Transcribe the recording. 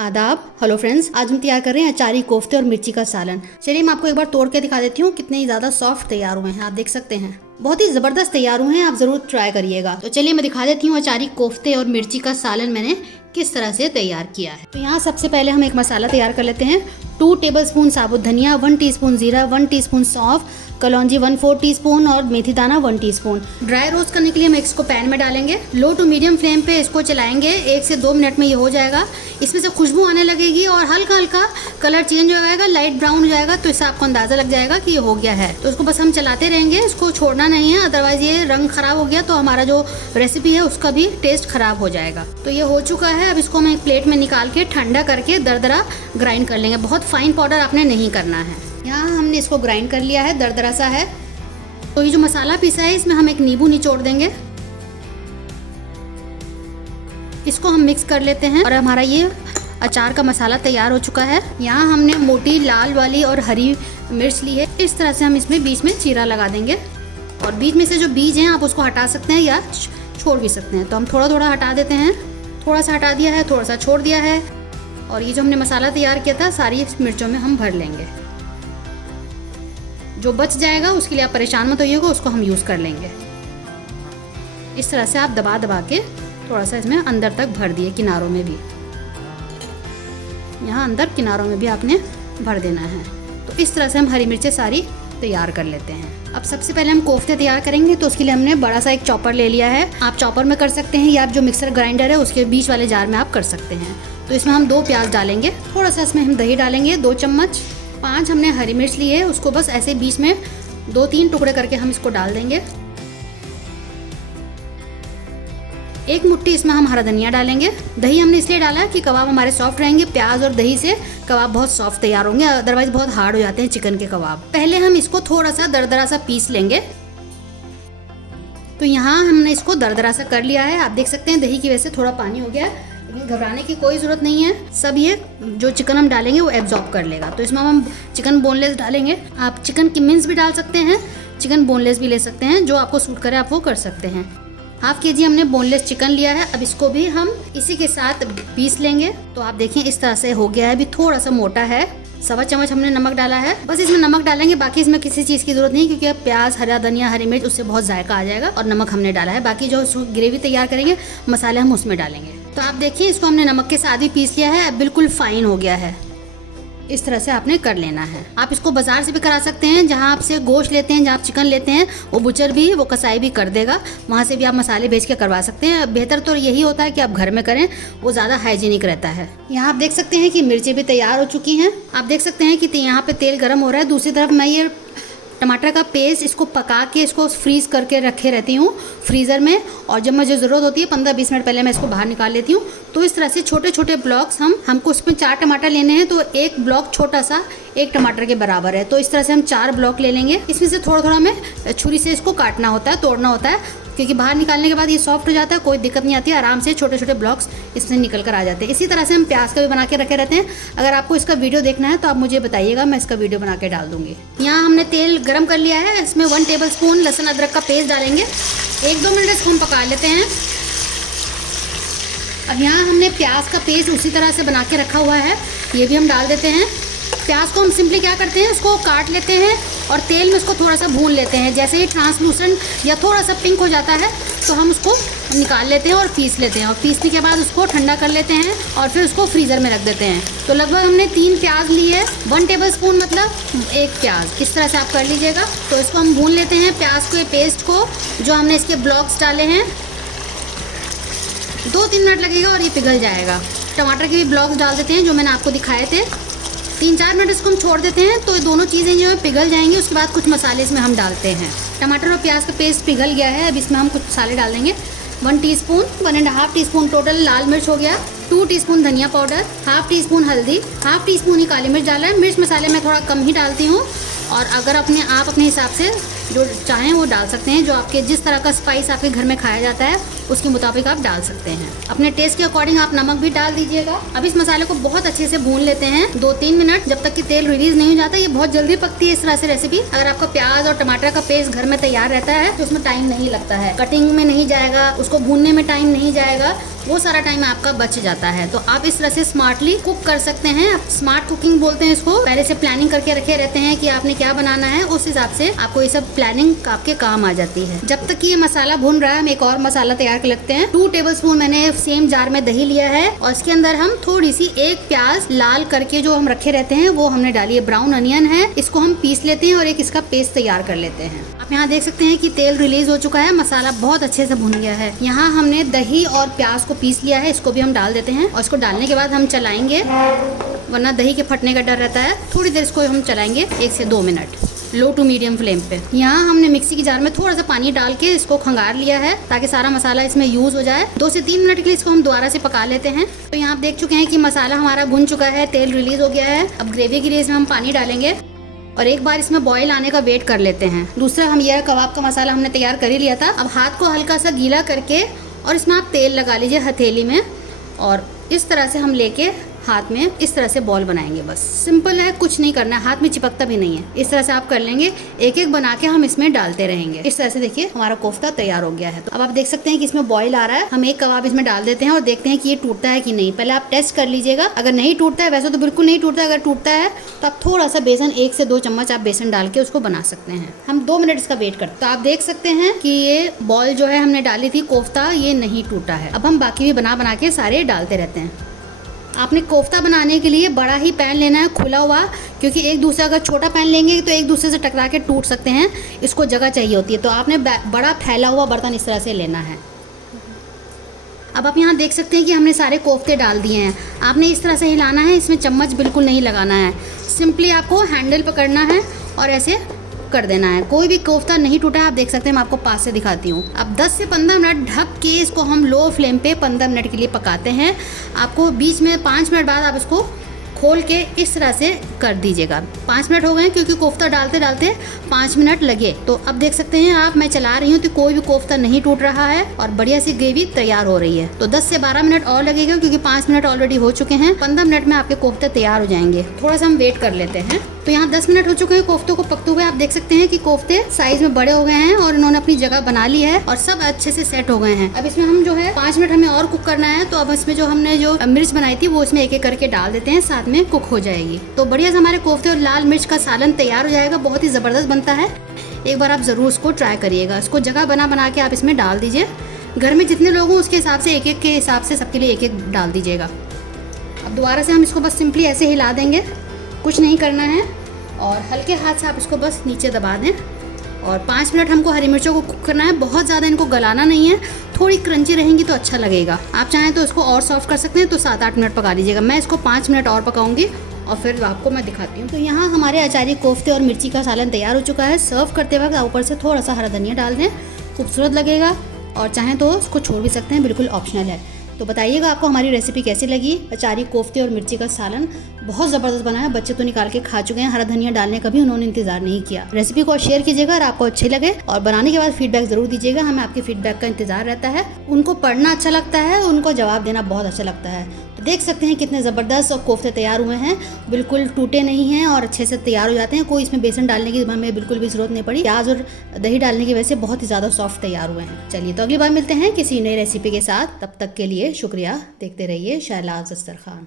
आदाब। Hello friends, आज हम तैयार कर रहे हैं अचारी कोफ्ते और मिर्ची का सालन। चलिए मैं आपको एक बार तोड़ के दिखा देती हूँ कितने ज़्यादा सॉफ्ट तैयार हुए हैं। आप देख सकते हैं बहुत ही ज़बरदस्त तैयार हुए हैं, आप ज़रूर ट्राई करिएगा। तो चलिए मैं दिखा देती हूँ अचारी कोफ्ते और मिर्ची का सालन मैंने किस तरह से तैयार किया है। तो यहाँ सबसे पहले हम एक मसाला तैयार कर लेते हैं। 2 टेबलस्पून साबुत धनिया, 1 टीस्पून जीरा, 1 टीस्पून सौंफ, कलौंजी 1/4 टीस्पून और मेथी दाना 1 टीस्पून। ड्राई रोस्ट करने के लिए हम इसको पैन में डालेंगे। लो टू मीडियम फ्लेम पे इसको चलाएंगे। 1 से 2 मिनट में ये हो जाएगा। इसमें से खुशबू आने लगेगी और हल्का हल्का कलर चेंज हो जाएगा, लाइट ब्राउन हो जाएगा। तो इससे आपको अंदाजा लग जाएगा कि ये हो गया है। तो इसको बस हम चलाते रहेंगे, इसको छोड़ना नहीं है, अदरवाइज ये रंग खराब हो गया तो हमारा जो रेसिपी है उसका भी टेस्ट खराब हो जाएगा। तो ये हो चुका है। अब इसको हम एक प्लेट में निकाल के ठंडा करके दरदरा ग्राइंड कर लेंगे। बहुत फाइन पाउडर आपने नहीं करना है। यहाँ हमने इसको ग्राइंड कर लिया है, दरदरा सा है। तो ये जो मसाला पीसा है इसमें हम एक नींबू निचोड़ देंगे। इसको हम मिक्स कर लेते हैं और हमारा ये अचार का मसाला तैयार हो चुका है। यहाँ हमने मोटी लाल वाली और हरी मिर्च ली है। इस तरह से हम इसमें बीच में चीरा लगा देंगे और बीच में से जो बीज हैं आप उसको हटा सकते हैं या छोड़ भी सकते हैं। तो हम थोड़ा थोड़ा हटा देते हैं। थोड़ा सा हटा दिया है, थोड़ा सा छोड़ दिया है। और ये जो हमने मसाला तैयार किया था सारी मिर्चों में हम भर लेंगे। जो बच जाएगा उसके लिए आप परेशान मत होइएगा, उसको हम यूज़ कर लेंगे। इस तरह से आप दबा दबा के थोड़ा सा इसमें अंदर तक भर दिए, किनारों में भी। यहाँ अंदर किनारों में भी आपने भर देना है। तो इस तरह से हम हरी मिर्चें सारी तैयार कर लेते हैं। अब सबसे पहले हम कोफ्ते तैयार करेंगे। तो उसके लिए हमने बड़ा सा एक चॉपर ले लिया है। आप चॉपर में कर सकते हैं या आप जो मिक्सर ग्राइंडर है उसके बीच वाले जार में आप कर सकते हैं। तो इसमें हम 2 प्याज डालेंगे। थोड़ा सा इसमें हम दही डालेंगे 2 चम्मच। 5 हमने हरी मिर्च ली है, उसको बस ऐसे बीच में 2-3 टुकड़े करके हम इसको डाल देंगे। 1 मुट्ठी इसमें हम हरा धनिया डालेंगे। दही हमने इसलिए डाला है कि कबाब हमारे सॉफ्ट रहेंगे। प्याज और दही से कबाब बहुत सॉफ्ट तैयार होंगे, अदरवाइज बहुत हार्ड हो जाते हैं चिकन के कबाब। पहले हम इसको थोड़ा सा दरदरा सा पीस लेंगे। तो यहाँ हमने इसको दरदरा सा कर लिया है। आप देख सकते हैं दही की वजह से थोड़ा पानी हो गया है, लेकिन घबराने की कोई ज़रूरत नहीं है। सब ये जो चिकन हम डालेंगे वो एब्जॉर्ब कर लेगा। तो इसमें हम चिकन बोनलेस डालेंगे। आप चिकन की मिन्स भी डाल सकते हैं, चिकन बोनलेस भी ले सकते हैं, जो आपको सूट करे आप वो कर सकते हैं। ½ kg हमने बोनलेस चिकन लिया है। अब इसको भी हम इसी के साथ पीस लेंगे। तो आप देखिए इस तरह से हो गया है। अभी थोड़ा सा मोटा है। 1.25 चम्मच हमने नमक डाला है, बस इसमें नमक डालेंगे, बाकी इसमें किसी चीज़ की जरूरत नहीं, क्योंकि अब प्याज, हरा धनिया, हरी मिर्च उससे बहुत जायका आ जाएगा और नमक हमने डाला है। बाकी जो ग्रेवी तैयार करेंगे मसाले हम उसमें डालेंगे। तो आप देखिए इसको हमने नमक के साथ ही पीस लिया है। अब बिल्कुल फाइन हो गया है। इस तरह से आपने कर लेना है। आप इसको बाजार से भी करा सकते हैं, जहां आपसे गोश्त लेते हैं, जहां आप चिकन लेते हैं, वो बुचर भी, वो कसाई भी कर देगा। वहां से भी आप मसाले बेच के करवा सकते हैं। बेहतर तो यही होता है कि आप घर में करें, वो ज़्यादा हाइजीनिक रहता है। यहाँ आप देख सकते हैं कि मिर्चें भी तैयार हो चुकी हैं। आप देख सकते हैं कि यहाँ पे तेल गर्म हो रहा है। दूसरी तरफ मैं ये टमाटर का पेस्ट इसको पका के इसको फ्रीज़ करके रखे रहती हूँ फ्रीज़र में, और जब मुझे ज़रूरत होती है 15-20 मिनट पहले मैं इसको बाहर निकाल लेती हूँ। तो इस तरह से छोटे छोटे ब्लॉक्स हमको उसमें 4 टमाटर लेने हैं, तो एक ब्लॉक छोटा सा 1 टमाटर के बराबर है। तो इस तरह से हम 4 ब्लॉक ले लेंगे। इसमें से थोड़ा थोड़ा हमें छुरी से इसको काटना होता है, तोड़ना होता है, क्योंकि बाहर निकालने के बाद ये सॉफ्ट हो जाता है, कोई दिक्कत नहीं आती है। आराम से छोटे छोटे ब्लॉक्स इसमें निकल कर आ जाते हैं। इसी तरह से हम प्याज का भी बना के रखे रहते हैं। अगर आपको इसका वीडियो देखना है तो आप मुझे बताइएगा, मैं इसका वीडियो बना के डाल दूंगी। यहाँ हमने तेल गरम कर लिया है। इसमें 1 टेबलस्पून लहसुन अदरक का पेस्ट डालेंगे। 1-2 मिनट इसको हम पका लेते हैं। अब यहाँ हमने प्याज का पेस्ट उसी तरह से बना के रखा हुआ है, ये भी हम डाल देते हैं। प्याज को हम सिंपली क्या करते हैं, उसको काट लेते हैं और तेल में उसको थोड़ा सा भून लेते हैं। जैसे ही ट्रांसलूसेंट या थोड़ा सा पिंक हो जाता है तो हम उसको निकाल लेते हैं और पीस लेते हैं। और पीसने के बाद उसको ठंडा कर लेते हैं और फिर उसको फ्रीज़र में रख देते हैं। तो लगभग हमने 3 प्याज ली है, 1 टेबलस्पून मतलब 1 प्याज। इस तरह से आप कर लीजिएगा। तो इसको हम भून लेते हैं, प्याज के पेस्ट को, जो हमने इसके ब्लॉक्स डाले हैं। 2-3 मिनट लगेगा और ये पिघल जाएगा। टमाटर के भी ब्लॉक्स डाल देते हैं जो मैंने आपको दिखाए थे। 3-4 मिनट इसको हम छोड़ देते हैं तो ये दोनों चीज़ें जो है पिघल जाएंगी। उसके बाद कुछ मसाले इसमें हम डालते हैं। टमाटर और प्याज का पेस्ट पिघल गया है। अब इसमें हम कुछ मसाले डाल देंगे। 1 टीस्पून, 1.5 टीस्पून टोटल लाल मिर्च हो गया। 2 टीस्पून धनिया पाउडर, ½ टीस्पून हल्दी, ½ टीस्पून ही काली मिर्च डाला है। मिर्च मसाले मैं थोड़ा कम ही डालती हूँ, और अगर आप अपने हिसाब से जो चाहें वो डाल सकते हैं। जो आपके जिस तरह का स्पाइस आपके घर में खाया जाता है उसके मुताबिक आप डाल सकते हैं। अपने टेस्ट के अकॉर्डिंग आप नमक भी डाल दीजिएगा। अब इस मसाले को बहुत अच्छे से भून लेते हैं 2-3 मिनट, जब तक कि तेल रिलीज नहीं हो जाता। ये बहुत जल्दी पकती है इस तरह से रेसिपी। अगर आपका प्याज और टमाटर का पेस्ट घर में तैयार रहता है तो उसमें टाइम नहीं लगता है, कटिंग में नहीं जाएगा, उसको भूनने में टाइम नहीं जाएगा, वो सारा टाइम आपका बच जाता है। तो आप इस तरह से स्मार्टली कुक कर सकते हैं। स्मार्ट कुकिंग बोलते हैं इसको। पहले से प्लानिंग करके रखे रहते हैं कि आपने क्या बनाना है, उस हिसाब से आपको ये सब प्लानिंग आपके काम आ जाती है। जब तक कि ये मसाला भून रहा है हम एक और मसाला तैयार कर लेते हैं। 2 टेबलस्पून मैंने सेम जार में दही लिया है और इसके अंदर हम थोड़ी सी 1 प्याज लाल करके जो हम रखे रहते हैं वो हमने डाली है। ब्राउन अनियन है, इसको हम पीस लेते हैं और एक इसका पेस्ट तैयार कर लेते हैं। आप यहाँ देख सकते हैं कि तेल रिलीज हो चुका है, मसाला बहुत अच्छे से भुन गया है। यहाँ हमने दही और प्याज को पीस लिया है, इसको भी हम डाल देते हैं और इसको डालने के बाद हम चलाएंगे, वरना दही के फटने का डर रहता है। थोड़ी देर इसको हम चलाएंगे 1 से 2 minute low to medium flame पे। यहाँ हमने मिक्सी की जार में थोड़ा सा पानी डाल के इसको खंगार लिया है ताकि सारा मसाला इसमें यूज हो जाए। 2 से 3 मिनट के लिए इसको हम दोबारा से पका लेते हैं। तो यहाँ आप देख चुके हैं कि मसाला हमारा भुन चुका है, तेल रिलीज हो गया है। अब ग्रेवी के लिए इसमें हम पानी डालेंगे और एक बार इसमें बॉईल आने का वेट कर लेते हैं। दूसरा हम यह कबाब का मसाला हमने तैयार कर ही लिया था। अब हाथ को हल्का सा गीला करके और इसमें आप तेल लगा लीजिए हथेली में और इस तरह से हम लेके हाथ में इस तरह से बॉल बनाएंगे। बस सिंपल है, कुछ नहीं करना है, हाथ में चिपकता भी नहीं है। इस तरह से आप कर लेंगे, एक एक बना के हम इसमें डालते रहेंगे। इस तरह से देखिए हमारा कोफ्ता तैयार हो गया है। तो अब आप देख सकते हैं कि इसमें बॉईल आ रहा है। हम एक कबाब इसमें डाल देते हैं और देखते हैं कि ये टूटता है कि नहीं। पहले आप टेस्ट कर लीजिएगा, अगर नहीं टूटता है, वैसे तो बिल्कुल नहीं टूटता है, अगर टूटता है तो आप थोड़ा सा बेसन 1 से 2 चम्मच आप बेसन डाल के उसको बना सकते हैं। हम 2 मिनट इसका वेट करते हैं। तो आप देख सकते हैं कि ये बॉल जो है हमने डाली थी कोफ्ता, ये नहीं टूटा है। अब हम बाकी भी बना के सारे डालते रहते हैं। आपने कोफ्ता बनाने के लिए बड़ा ही पैन लेना है, खुला हुआ, क्योंकि एक दूसरे अगर छोटा पैन लेंगे तो एक दूसरे से टकरा के टूट सकते हैं, इसको जगह चाहिए होती है। तो आपने बड़ा फैला हुआ बर्तन इस तरह से लेना है। अब आप यहाँ देख सकते हैं कि हमने सारे कोफ्ते डाल दिए हैं। आपने इस तरह से हिलाना है, इसमें चम्मच बिल्कुल नहीं लगाना है, सिंपली आपको हैंडल पकड़ना है और ऐसे कर देना है। कोई भी कोफ्ता नहीं टूटा है, आप देख सकते हैं। मैं आपको पास से दिखाती हूँ। अब 10 से 15 मिनट ढक के इसको हम लो फ्लेम पे 15 मिनट के लिए पकाते हैं। आपको बीच में 5 मिनट बाद आप इसको खोल के इस तरह से कर दीजिएगा। 5 मिनट हो गए हैं क्योंकि कोफ्ता डालते डालते 5 मिनट लगे। तो अब देख सकते हैं आप, मैं चला रही हूँ तो कोई भी कोफ्ता नहीं टूट रहा है और बढ़िया सी ग्रेवी तैयार हो रही है। तो 10 से 12 मिनट और लगेगा क्योंकि 5 मिनट ऑलरेडी हो चुके हैं। 15 मिनट में आपके कोफ्ते तैयार हो जाएंगे। थोड़ा सा हम वेट कर लेते हैं। तो यहाँ 10 मिनट हो चुके हैं कोफ्तों को पकते हुए। आप देख सकते हैं कि कोफ्ते साइज में बड़े हो गए हैं और इन्होंने अपनी जगह बना ली है और सब अच्छे से सेट हो गए हैं। अब इसमें हम जो है 5 मिनट हमें और कुक करना है। तो अब इसमें जो हमने जो मिर्च बनाई थी वो इसमें एक एक करके डाल देते हैं, साथ में कुक हो जाएगी। तो बढ़िया से हमारे कोफ्ते और लाल मिर्च का सालन तैयार हो जाएगा। बहुत ही ज़बरदस्त बनता है, एक बार आप ज़रूर इसको ट्राई करिएगा। इसको जगह बना के आप इसमें डाल दीजिए। घर में जितने लोग हों उसके हिसाब से एक एक के हिसाब से सबके लिए एक एक डाल दीजिएगा। अब दोबारा से हम इसको बस सिंपली ऐसे हिला देंगे, कुछ नहीं करना है और हल्के हाथ से आप इसको बस नीचे दबा दें। और 5 मिनट हमको हरी मिर्चों को कुक करना है, बहुत ज़्यादा इनको गलाना नहीं है, थोड़ी क्रंची रहेंगी तो अच्छा लगेगा। आप चाहें तो इसको और सॉफ्ट कर सकते हैं, तो 7-8 मिनट पका लीजिएगा। मैं इसको 5 मिनट और पकाऊंगी और फिर आपको मैं दिखाती हूँ। तो यहाँ हमारे अचारी कोफ्ते और मिर्ची का सालन तैयार हो चुका है। सर्व करते वक्त ऊपर से थोड़ा सा हरा धनिया डाल दें, खूबसूरत लगेगा। और चाहें तो उसको छोड़ भी सकते हैं, बिल्कुल ऑप्शनल है। तो बताइएगा आपको हमारी रेसिपी कैसी लगी। अचारी कोफ्ते और मिर्ची का सालन बहुत ज़बरदस्त बना है, बच्चे तो निकाल के खा चुके हैं। हरा धनिया डालने का भी उन्होंने इंतजार नहीं किया। रेसिपी को शेयर कीजिएगा अगर आपको अच्छे लगे और बनाने के बाद फीडबैक ज़रूर दीजिएगा। हमें आपके फीडबैक का इंतजार रहता है। उनको पढ़ना अच्छा लगता है, उनको जवाब देना बहुत अच्छा लगता है। तो देख सकते हैं कितने ज़बरदस्त और कोफ्ते तैयार हुए हैं, बिल्कुल टूटे नहीं हैं और अच्छे से तैयार हो जाते हैं। कोई इसमें बेसन डालने की हमें बिल्कुल भी ज़रूरत नहीं पड़ी। प्याज और दही डालने की वजह से बहुत ही ज़्यादा सॉफ्ट तैयार हुए हैं। चलिए तो अगली बार मिलते हैं किसी नई रेसिपी के साथ। तब तक के लिए शुक्रिया। देखते रहिए शहलाज दस्तरखान।